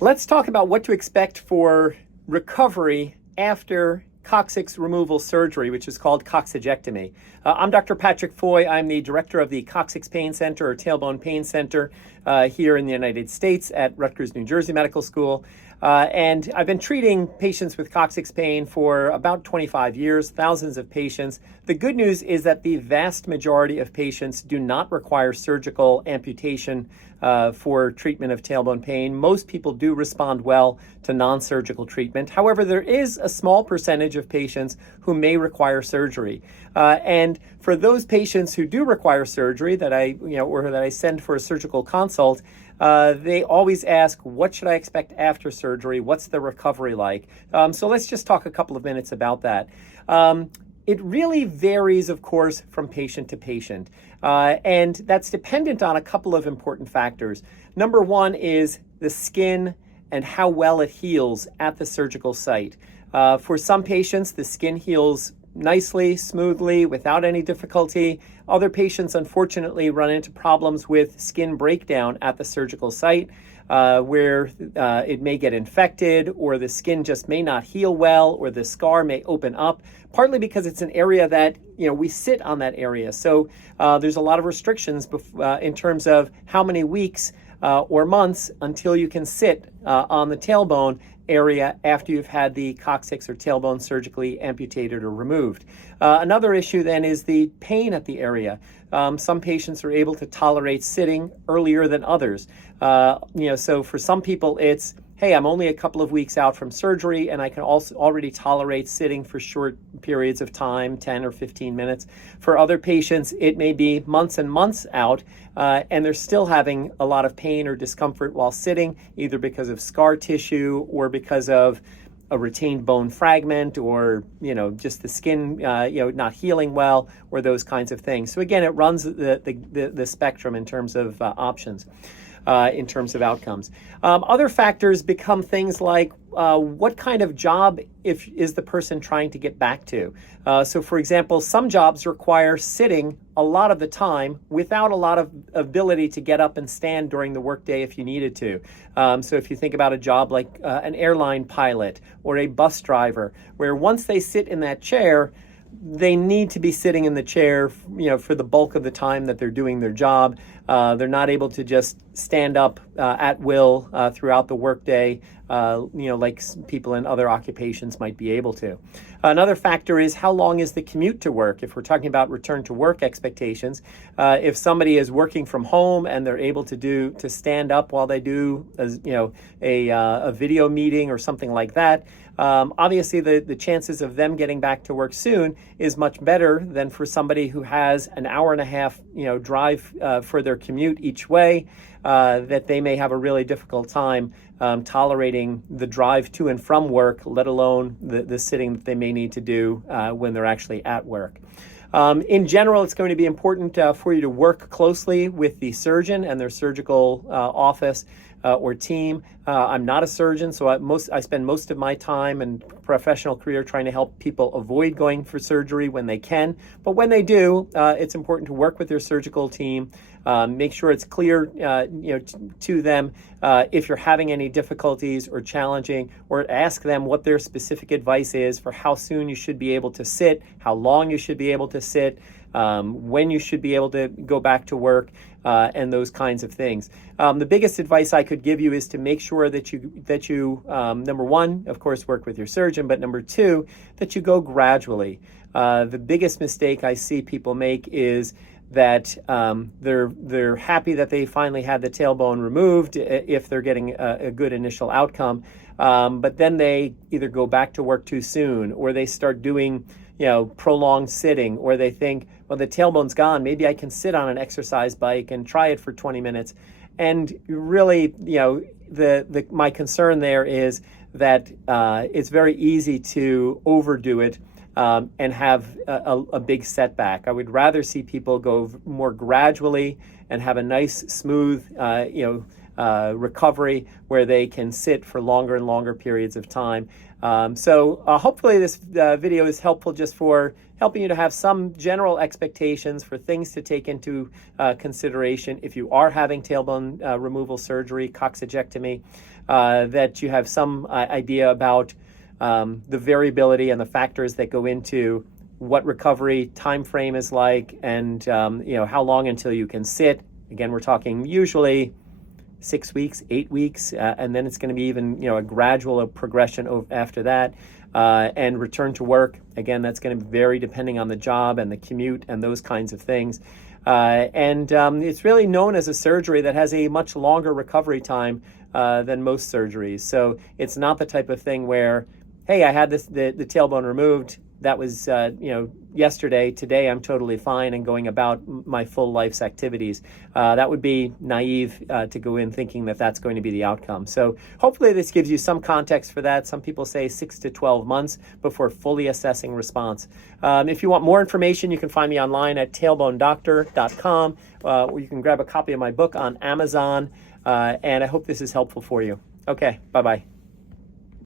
Let's talk about what to expect for recovery after coccyx removal surgery, which is called coccygectomy. I'm Dr. Patrick Foy. I'm the director of the Coccyx Pain Center or Tailbone Pain Center here in the United States at Rutgers, New Jersey Medical School. And I've been treating patients with coccyx pain for about 25 years, thousands of patients. The good news is that the vast majority of patients do not require surgical amputation for treatment of tailbone pain. Most people do respond well to non-surgical treatment. However, there is a small percentage of patients who may require surgery. And for those patients who do require surgery that I send for a surgical consult, they always ask, what should I expect after surgery? What's the recovery like? So let's just talk a couple of minutes about that. It really varies, of course, from patient to patient. And that's dependent on a couple of important factors. Number one is the skin and how well it heals at the surgical site. For some patients, the skin heals nicely, smoothly, without any difficulty. Other patients, unfortunately, run into problems with skin breakdown at the surgical site, where it may get infected, or the skin just may not heal well, or the scar may open up, partly because it's an area that, we sit on that area. So there's a lot of restrictions in terms of how many weeks or months until you can sit on the tailbone area after you've had the coccyx or tailbone surgically amputated or removed. Another issue then is the pain at the area. Some patients are able to tolerate sitting earlier than others. So for some people it's, hey, I'm only a couple of weeks out from surgery and I can also already tolerate sitting for short periods of time, 10 or 15 minutes. For other patients, it may be months and months out and they're still having a lot of pain or discomfort while sitting, either because of scar tissue or because of a retained bone fragment, or just the skin not healing well, or those kinds of things. So again, it runs the spectrum in terms of options. In terms of outcomes. Other factors become things like what kind of job is the person trying to get back to. So for example, some jobs require sitting a lot of the time without a lot of ability to get up and stand during the workday if you needed to. So if you think about a job like an airline pilot or a bus driver, where once they sit in that chair, they need to be sitting in the chair, for the bulk of the time that they're doing their job. They're not able to just stand up at will throughout the workday, like people in other occupations might be able to. Another factor is how long is the commute to work? If we're talking about return to work expectations, if somebody is working from home and they're able to stand up while they do, a video meeting or something like that, obviously the chances of them getting back to work soon is much better than for somebody who has an hour and a half, drive for their commute each way, that they may have a really difficult time tolerating the drive to and from work, let alone the sitting that they may need to do when they're actually at work. In general, it's going to be important for you to work closely with the surgeon and their surgical office or team. I'm not a surgeon, so I spend most of my time and professional career trying to help people avoid going for surgery when they can. But when they do, it's important to work with their surgical team. Make sure it's clear, to them if you're having any difficulties or challenging, or ask them what their specific advice is for how soon you should be able to sit, how long you should be able to sit, when you should be able to go back to work, and those kinds of things. The biggest advice I could give you is to make sure that you number one, of course, work with your surgeon, but number two, that you go gradually. The biggest mistake I see people make is that they're happy that they finally had the tailbone removed if they're getting a good initial outcome, but then they either go back to work too soon, or they start doing prolonged sitting, or they think, well, the tailbone's gone, maybe I can sit on an exercise bike and try it for 20 minutes. And really, my concern there is that it's very easy to overdo it and have a big setback. I would rather see people go more gradually and have a nice, smooth, recovery where they can sit for longer and longer periods of time. So hopefully this video is helpful just for helping you to have some general expectations for things to take into consideration if you are having tailbone removal surgery, coccygectomy. that you have some idea about the variability and the factors that go into what recovery time frame is like, and how long until you can sit. Again, we're talking usually 6 weeks, 8 weeks, and then it's going to be even a gradual progression after that. And return to work. Again, that's going to vary depending on the job and the commute and those kinds of things. And it's really known as a surgery that has a much longer recovery time than most surgeries. So it's not the type of thing where, hey, I had the tailbone removed. That was yesterday. Today I'm totally fine and going about my full life's activities. That would be naive to go in thinking that that's going to be the outcome. So hopefully this gives you some context for that. Some people say 6 to 12 months before fully assessing response. If you want more information, you can find me online at tailbonedoctor.com, or you can grab a copy of my book on Amazon. And I hope this is helpful for you. Okay, bye-bye.